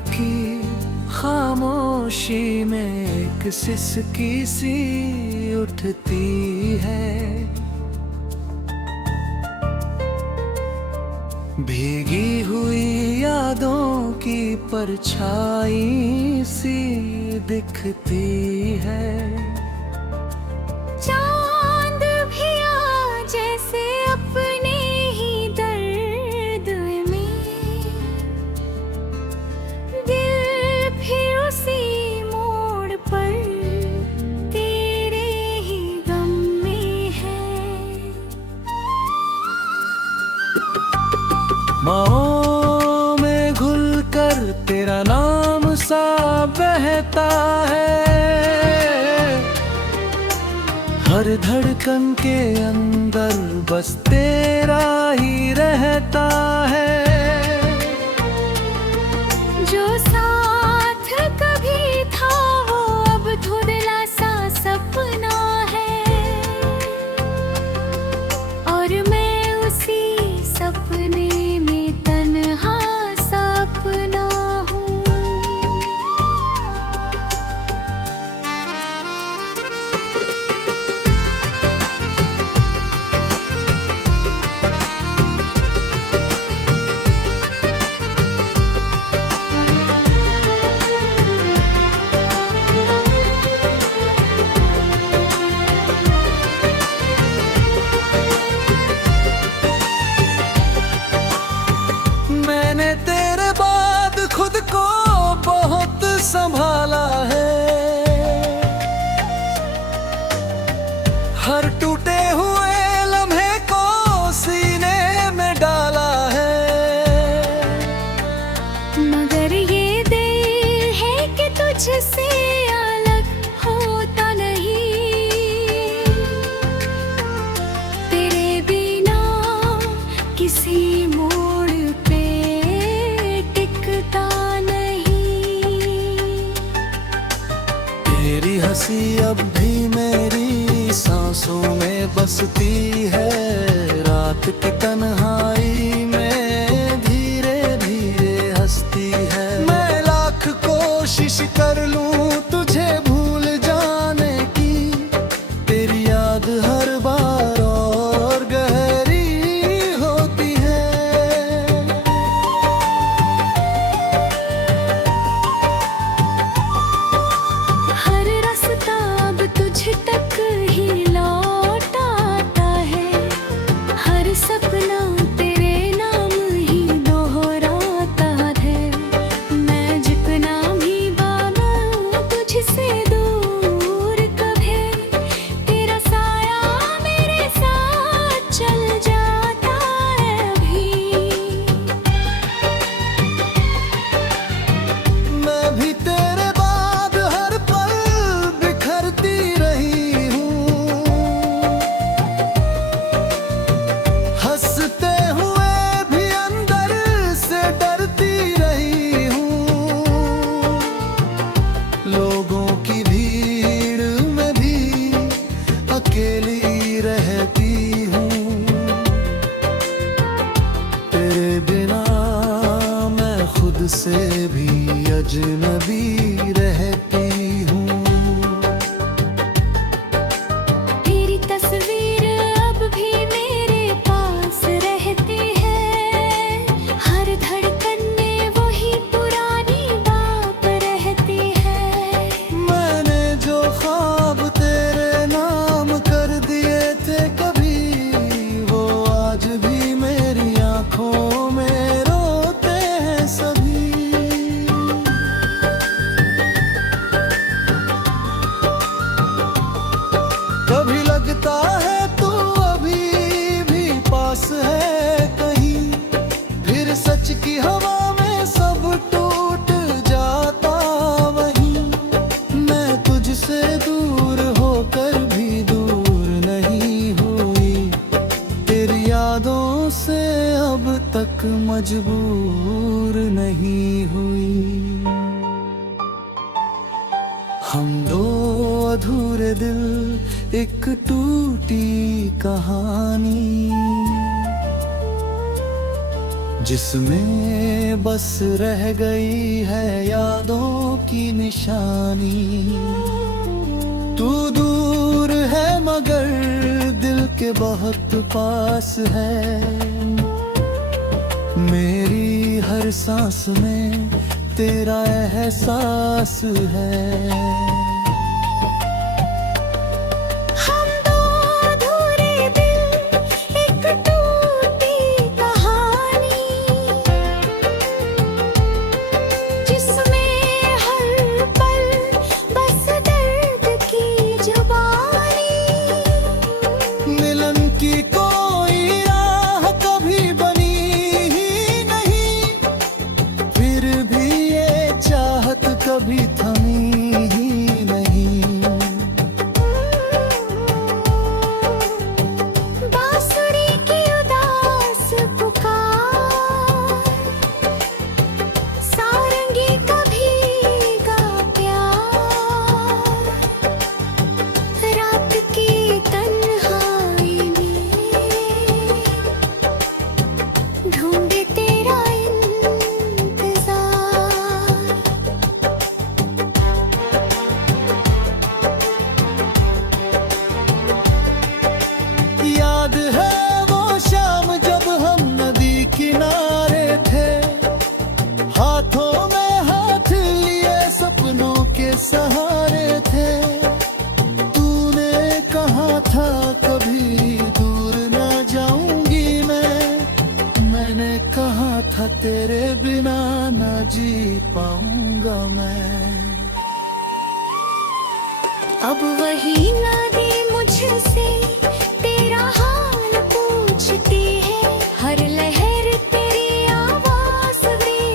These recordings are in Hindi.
की खामोशी में एक सिसकी सी उठती है। भीगी हुई यादों की परछाई सी दिखती है। चांद भी आ जैसे अपने ही दर्द में, दिल फिर उसी मोड़ पर तेरे ही गम में है। माओ में घुल कर तेरा नाम सा बहता है। हर धड़कन के अंदर बस तेरा ही रहता है। जो साथ कभी था वो अब धुंधला सा सपना है, और मैं उसी सपने में तन्हा सपना हूँ। मैंने तेरे बाद खुद को बहुत संभाला है। हर टूटे हुए लम्हे को सीने में डाला है। मगर ये दिल है कि तुझसे अलग होता नहीं, तेरे बिना किसी मोड़ पे टिकता नहीं। तेरी हंसी अब भी मेरी सांसों में बसती है। रात की तन्हाई में धीरे धीरे हंसती है। मैं लाख कोशिश कर लूं तुझे भूल जाने की, तेरी याद हर बार और गहरी होती है। हर रास्ता अब तुझ तक ही लौट आता है। हर सपना तेरे नाम ही दोहराता है। मैं जितना भी भागूं तुझसे दूर, कभी तेरा साया मेरे साथ चल जाता है अभी। मैं भी तेरे बाद हर पल बिखरती रही हूँ। हंसते हुए भी अंदर से डरती रही हूँ। लोगों की भीड़ में भी अकेली रहती हूँ। तेरे बिना मैं खुद से भी अजनबी रहती हूँ। तेरी तस्वीर अब भी मेरे पास रहती है। हर धड़कन में वही पुरानी बात रहती है। मैंने जो ख्वाब तेरे नाम कर दिए थे कभी, वो आज भी मेरी आंखों में रोते हैं सभी। कभी लगता है तू अभी भी पास है कहीं, फिर सच की हवा में सब टूट जाता वहीं। मैं तुझसे दूर होकर भी दूर नहीं हुई, तेरी यादों से अब तक मजबूर नहीं हुई। हम दो अधूरे दिल, एक टूटी कहानी, जिसमें बस रह गई है यादों की निशानी। तू दूर है मगर दिल के बहुत पास है, मेरी हर सांस में तेरा एहसास है। कभी थमी ही नहीं। बांसुरी की उदास पुकार, सारंगी का भीगा प्यार, रात की तन्हाई में ढूंढे तेरा याद है वो शाम जब हम नदी किनारे थे, हाथों में हाथ लिए सपनों के सहारे थे। तूने कहा था कभी दूर न जाऊंगी मैंने कहा था तेरे बिना न जी पाऊंगा मैं। अब वही नदी मुझसे तेरा हाल पूछती है, हर लहर तेरी आवाज में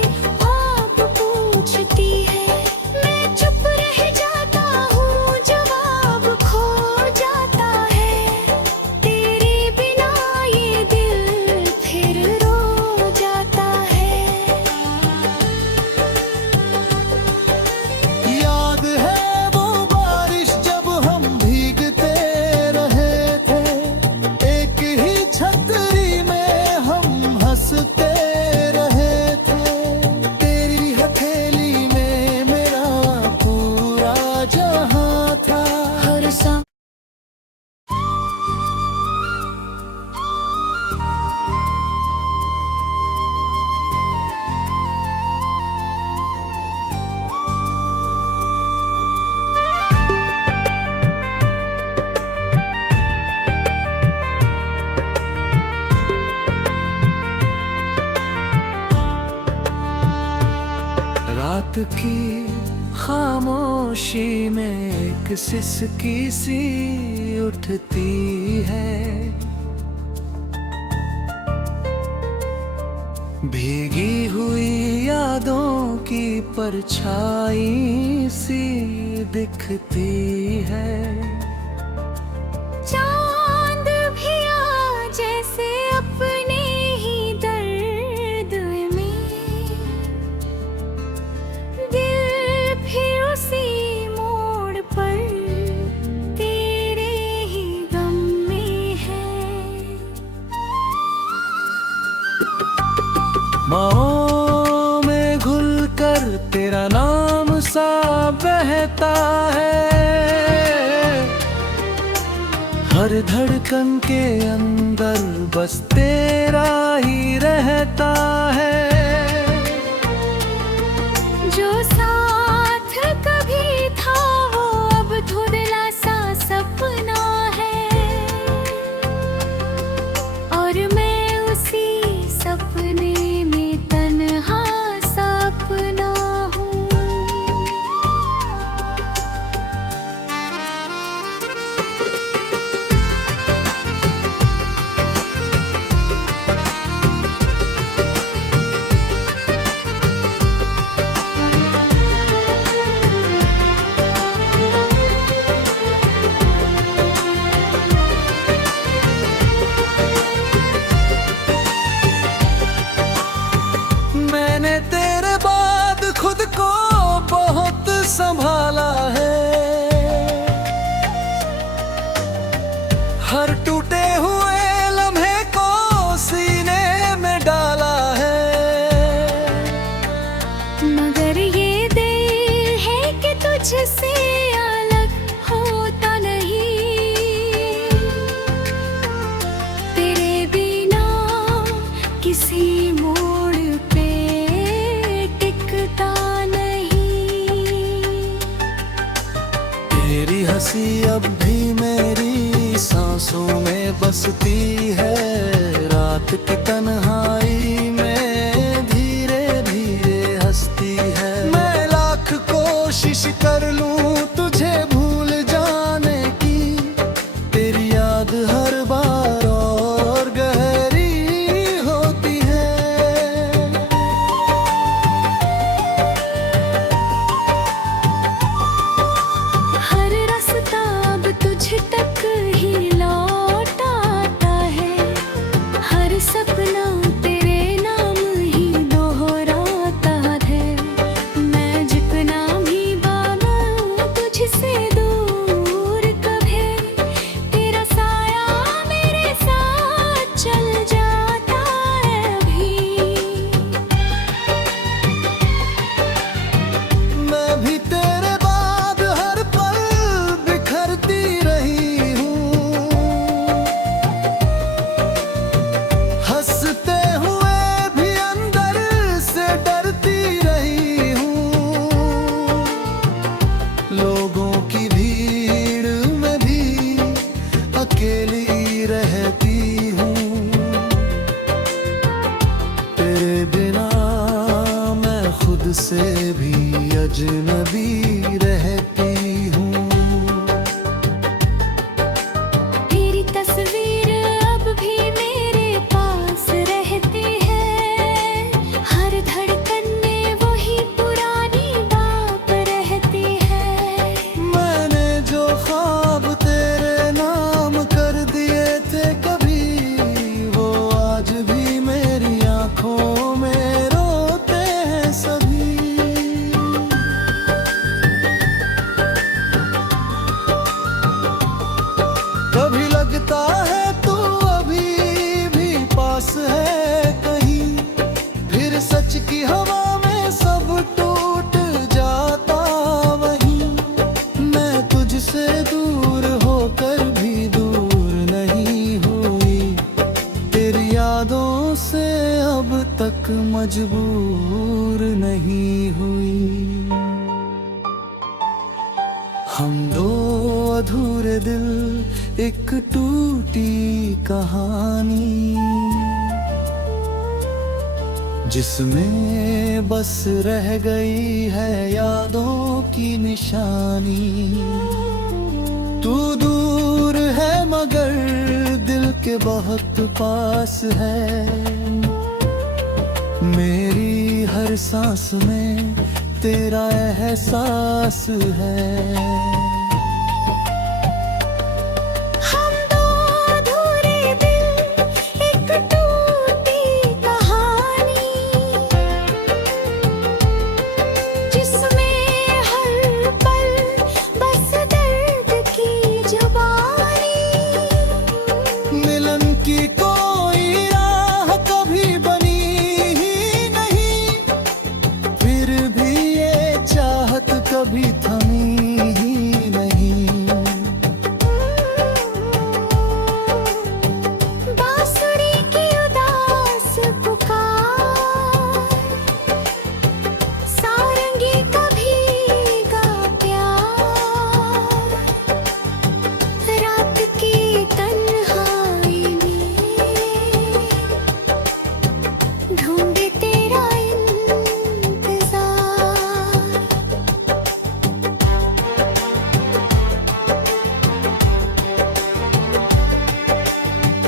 आप पूछती है। मैं चुप रह जाता हूँ, जवाब खो जाता है, तेरे बिना ये दिल फिर रो जाता है। याद है वो बारिश जब हम भीगते रहे थे, एक ही छतरी में हम हंसते रहे थे। तेरी हथेली में मेरा पूरा जहां था। हर सा रात की खामोशी में एक सिसकी सी उठती है, भीगी हुई यादों की परछाई सी दिखती है। चांद भी आ जैसे अपने ही दर्द में, दिल फिर उसी मोड़ पर तेरे ही गम में है। माओ में घुल कर तेरा नाम सा बहता है, हर धड़कन के अंदर बस तेरा ही रहता है। जो साथ कभी था वो अब धुंधला सा सपना है, और मैं उसी सपने में तन्हा सपना हूँ। भी मेरी सांसों में बसती है। रात की तन्हाई में धीरे धीरे हंसती है। मैं लाख कोशिश कर लूं तुझे भूल जाने की, तेरी याद हर बार और गहरी होती है। हर रास्ता अब तुझ तक ही लौट आता है। हर सपना तेरे नाम ही दोहराता है। मैं जितना भी भागूं तुझसे दूर, कभी तेरा साया मेरे साथ चल जाता है अभी। मैं भी तेरे बाद हर पल बिखरती रही हूँ। हंसते हुए भी अंदर से डरती रही हूँ। लोगों की भीड़ में भी अकेली रहती हूँ। तेरे बिना मैं खुद से भी अजनबी रहती हूँ। तेरी तस्वीर अब भी मेरे पास रहती है। हर धड़कन में वही पुरानी बात रहती है। मैंने जो ख्वाब तेरे नाम कर दिए थे कभी, वो आज भी मेरी आंखों में रोते हैं सभी। कभी लगता है तू अभी भी पास है कहीं, फिर सच की हवा में सब टूट जाता वहीं। मैं तुझसे दूर होकर भी दूर नहीं हुई, तेरी यादों से अब तक मजबूर नहीं हुई। हम दो अधूरे दिल, एक टूटी कहानी, जिसमें बस रह गई है यादों की निशानी। तू दूर है मगर दिल के बहुत पास है। मेरी हर सांस में तेरा एहसास है। हम दो अधूरे दिल, एक टूटी कहानी, जिसमें हर पल बस दर्द की जुबानी। मिलन की कोई राह कभी बनी ही नहीं, फिर भी ये चाहत कभी थमी ही नहीं। बांसुरी की उदास पुकार, सारंगी का भीगा प्यार, रात की तन्हाई में ढूंढे तेरा इंतजार।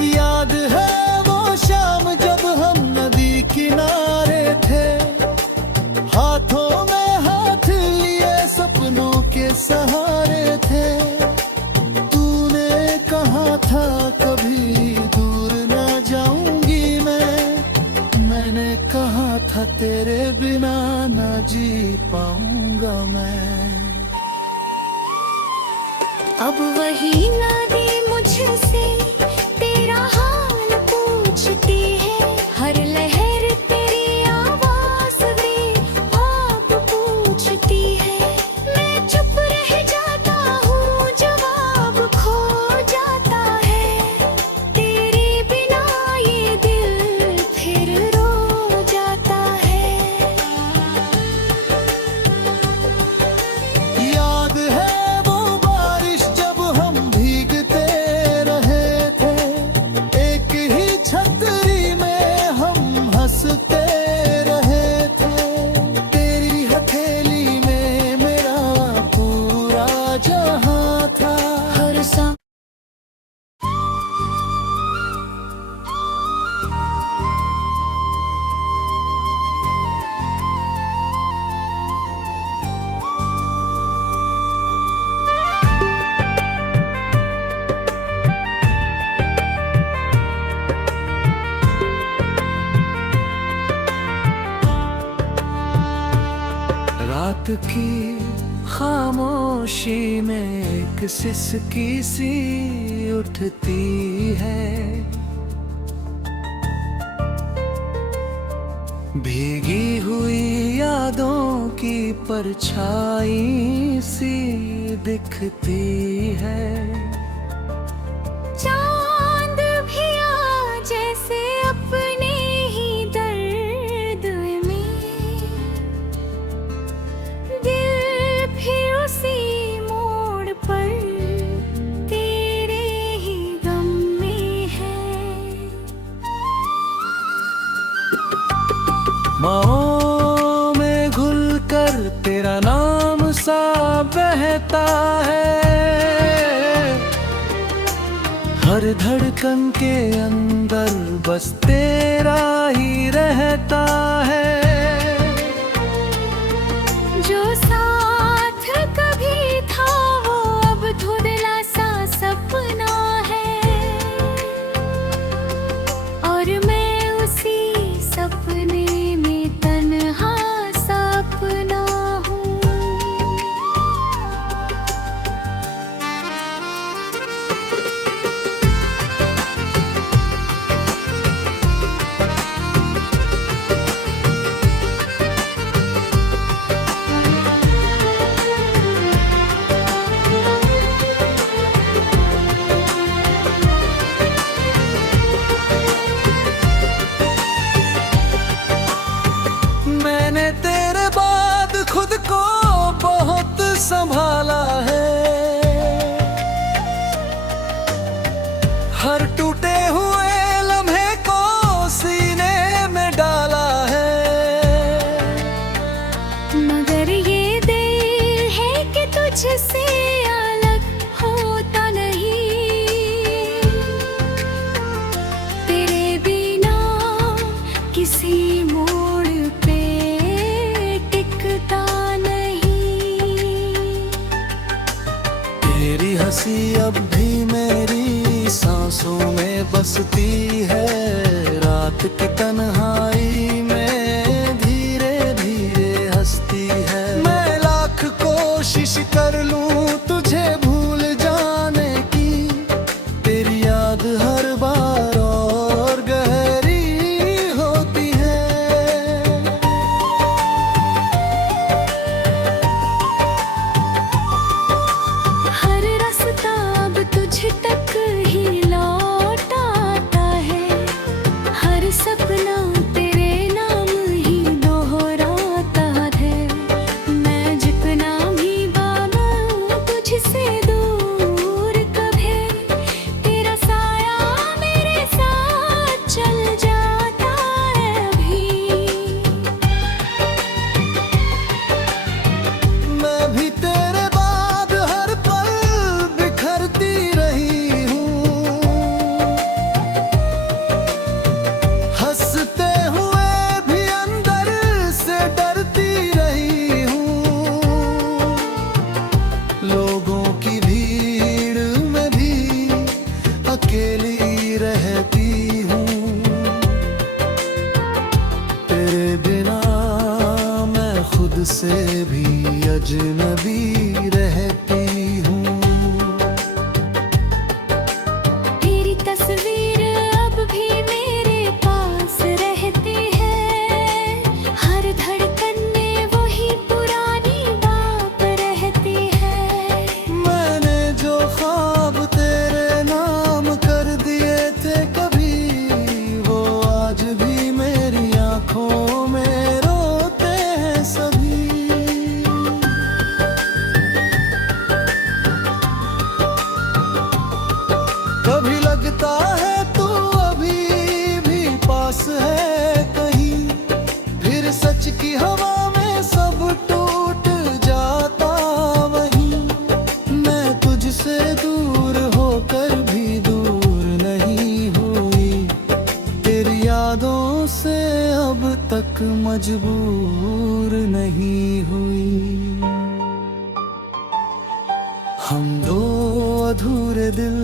याद है वो शाम जब हम नदी किनारे थे, हाथों में हाथ लिए सपनों के सहारे थे। तूने कहा था कभी दूर ना जाऊंगी मैंने कहा था तेरे बिना ना जी पाऊंगा मैं। अब वही नदी मुझसे तेरा हाल पूछती है। हर लहर तेरी आवाज में आप पूछती है। मैं चुप रह जाता हूँ, जवाब खो जाता है। तेरे बिना ये दिल फिर रो जाता है। याद है वो बारिश जब हम सिसकी सी उठती है। भीगी हुई यादों की परछाई सी दिखती है। चांद भी आ जैसे अपने ही दर्द में, दिल फिर उसी मोड़ पर तेरे ही गम में है। माओ में घुल कर तेरा नाम सा बहता है। हर धड़कन के अंदर बस तेरा ही रहता है। जो साथ कभी था वो अब धुंधला सा सपना है, और मैं उसी सपने में तन्हा सपना हूँ। मैंने तेरे बाद खुद को बहुत संभाला है। हर टूटे हुए लम्हे को सीने में डाला है। मगर ये दिल है कि तुझसे अलग होता नहीं, तेरे बिना किसी मोड़ पे टिकता नहीं। तेरी हंसी अब भी मेरी सांसों में बसती है। रात की तन्हाई में धीरे धीरे हंसती है। मैं लाख कोशिश कर लूं तुझे भूल जाने की, तेरी याद हर बार और गहरी होती है। हर रास्ता अब तुझ तक ही लौट आता है। हर सपना तेरे नाम ही दोहराता है। मैं जितना भी भागूं तुझसे दूर, कभी तेरा साया मेरे साथ चल जाता है अभी। मैं भी तेरे बाद हर पल बिखरती रही हूँ। हंसते हुए भी अंदर से डरती रही हूँ। लोगों की भीड़ में भी अकेली रहती हूँ। तेरे बिना मैं खुद से भी अजनबी रहती हूँ। तेरी तस्वीर अब भी मेरे पास रहती है। हर धड़कन में वही पुरानी बात रहती है। मैंने जो ख्वाब तेरे नाम कर दिए थे कभी, वो आज भी मेरी आंखों में रोते हैं सभी। कभी लगता है तू अभी भी पास है कहीं, फिर सच की हवा में सब टूट जाता वहीं। मैं तुझसे दूर होकर भी दूर नहीं हुई, तेरी यादों से अब तक मजबूर नहीं हुई। हम दो अधूरे दिल,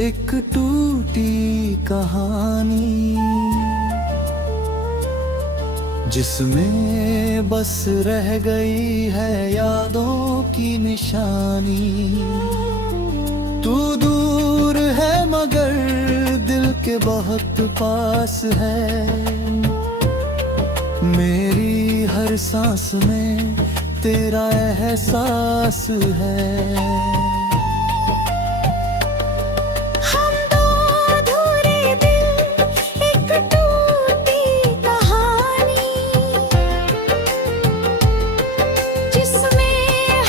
एक टूटी कहानी, जिसमें बस रह गई है यादों की निशानी। तू दूर है मगर दिल के बहुत पास है। मेरी हर सांस में तेरा एहसास है। हम दो अधूरे दिल, एक टूटी कहानी, जिसमें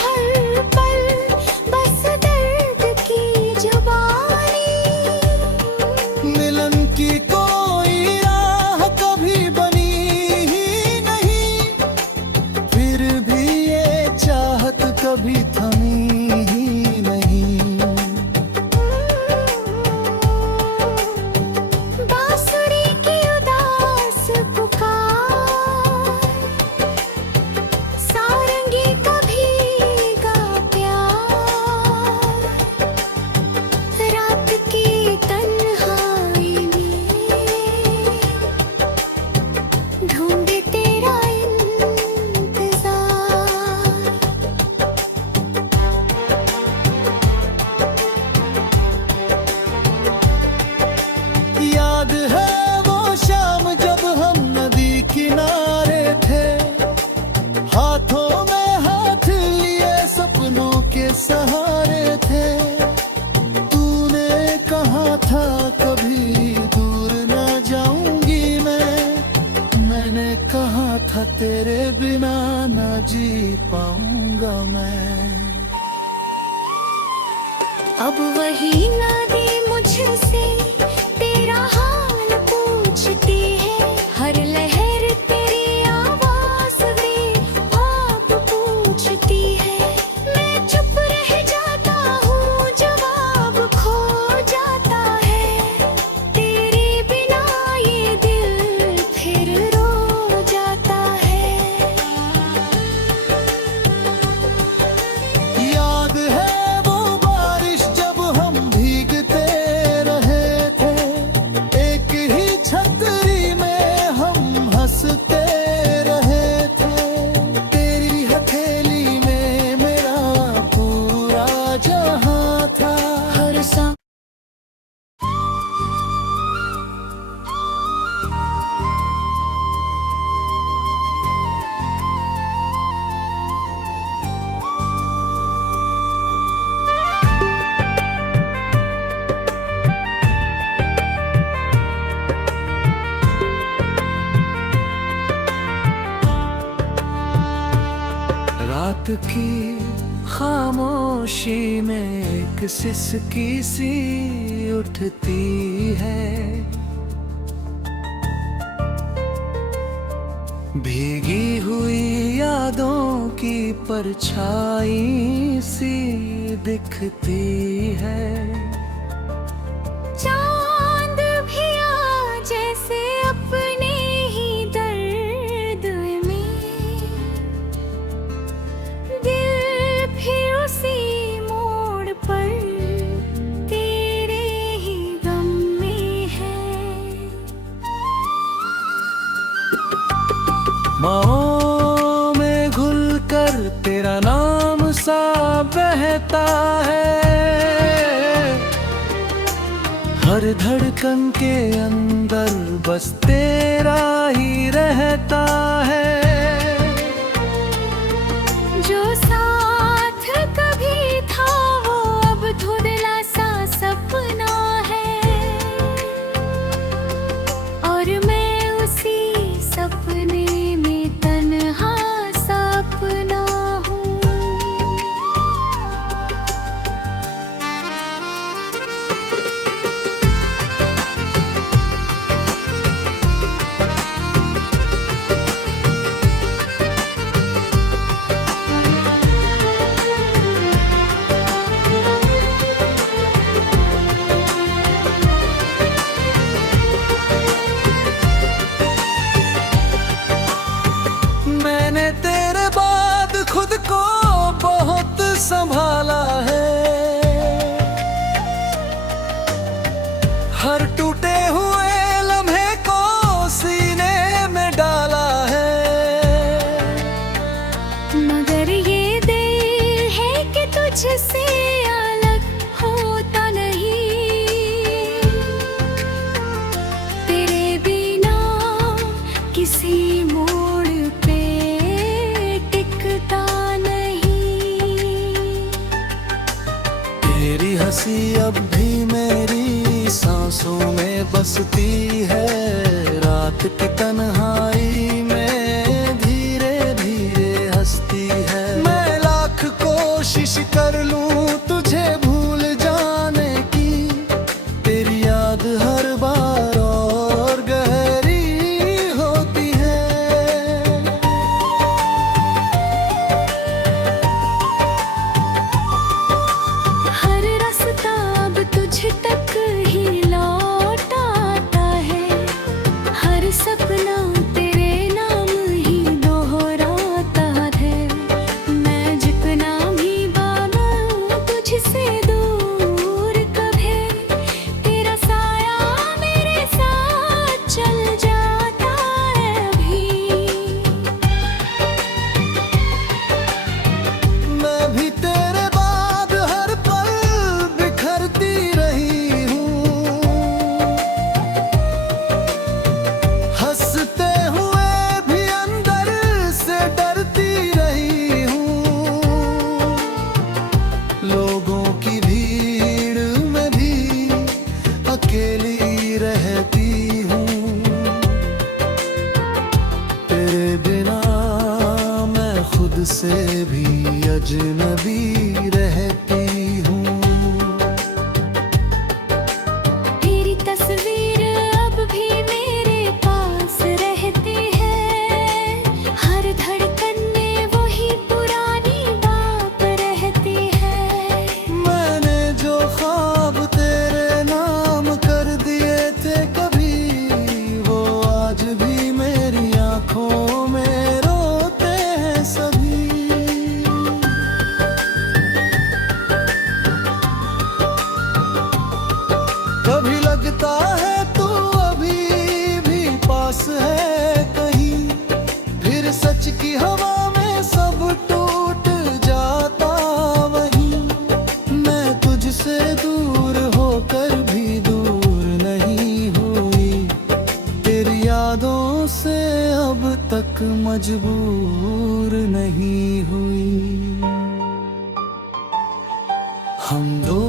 हर पल बस दर्द की जुबानी। मिलन की कोई राह कभी बनी ही नहीं, फिर भी ये चाहत कभी थमी ही नहीं। बांसुरी की उदास पुकार, सारंगी का भीगा प्यार, रात की तन्हाई में ढूंढे तेरा इंतजार। याद है वो शाम जब हम नदी किनारे थे, हाथों में हाथ लिए सपनों के सहारे थे। तूने कहा था कभी दूर न जाऊंगी मैंने कहा था तेरे बिना न जी पाऊंगा मैं। अब वही नदी मुझसे तेरा हाल पूछती है, हर लहर तेरी आवाज में आप पूछती है। मैं चुप रह जाता हूँ, जवाब खो जाता है, तेरे बिना ये दिल फिर रो जाता है। याद है वो बारिश जब हम भीगते रहे थे, एक ही छतरी में हम हंसते रहे थे। तेरी हथेली में मेरा पूरा जहां था। हर सा रात की खामोशी में एक सिसकी सी उठती है, भीगी हुई यादों की परछाई सी दिखती है। चांद भी आ जैसे अपने ही दर्द में, दिल फिर उसी मोड़ पर तेरे ही गम में है। माओ में घुल कर तेरा नाम सा बहता है, हर धड़कन के अंदर बस तेरा ही रहता है। जो साथ कभी था वो अब धुंधला सा सपना है, और मैं उसी सपने में तन्हा सपना हूँ। भी मेरी सांसों में बसती है। रात की तन्हाई में धीरे धीरे हंसती है। मैं लाख कोशिश कर लूं तुझे भूल जाने की, तेरी याद हर बार और गहरी होती है। हर रास्ता अब तुझ तक ही लौट आता है। हर सपना तेरे नाम ही दोहराता है। मैं जितना भी भागूं तुझसे दूर, कभी तेरा साया मेरे साथ चल जाता है अभी। मैं भी तेरे बाद हर पल बिखरती रही हूँ। हंसते हुए भी अंदर से डरती रही हूँ। लोगों की भीड़ में भी अकेली रहती हूँ। तेरे बिना मैं खुद से भी अजनबी रहती हूँ। तेरी तस्वीर अब भी मेरे पास रहती है। हर धड़कन में वही पुरानी बात रहती है। मैंने जो ख्वाब तेरे नाम कर दिए थे कभी, वो आज भी मेरी आंखों में रोते हैं सभी। कभी लगता है तू अभी भी पास है कहीं, फिर सच की हवा में सब टूट जाता वहीं। मैं तुझसे दूर होकर भी दूर नहीं हुई, तेरी यादों से अब तक मजबूर नहीं हुई। हम दो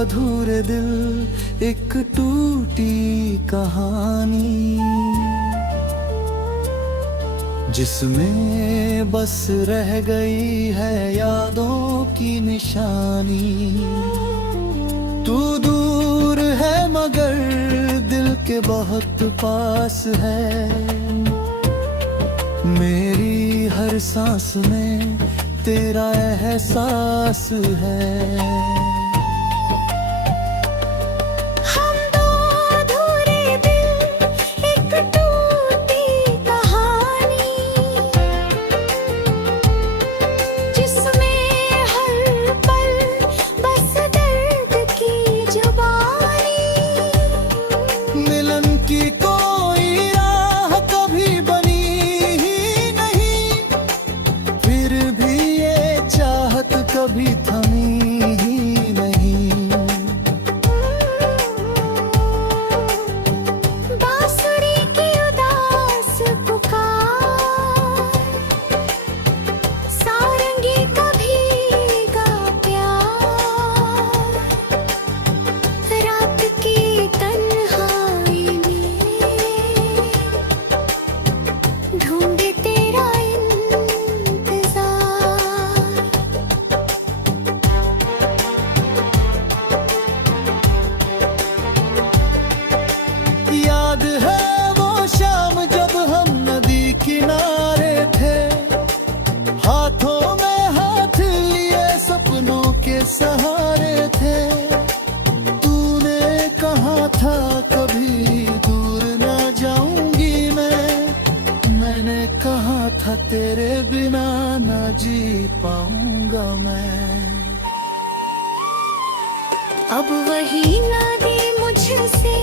अधूरे दिल, एक टूटी कहानी, जिसमें बस रह गई है यादों की निशानी। तू दूर है मगर दिल के बहुत पास है। मेरी हर सांस में तेरा एहसास है। हम दो अधूरे दिल, एक टूटी कहानी, जिसमें हर पल बस दर्द की जुबानी। मिलन की कोई राह कभी बनी ही नहीं, फिर भी ये चाहत कभी थमी ही नहीं। बांसुरी की उदास पुकार, सारंगी का भीगा प्यार, रात की तन्हाई में ढूंढे तेरा इंतजार। याद है वो शाम जब हम नदी किनारे थे, हाथों में हाथ लिए सपनों के सहारे थे। तूने कहा था कभी दूर ना जाऊंगी मैंने कहा था तेरे बिना ना जी पाऊंगा मैं। अब वही नदी मुझसे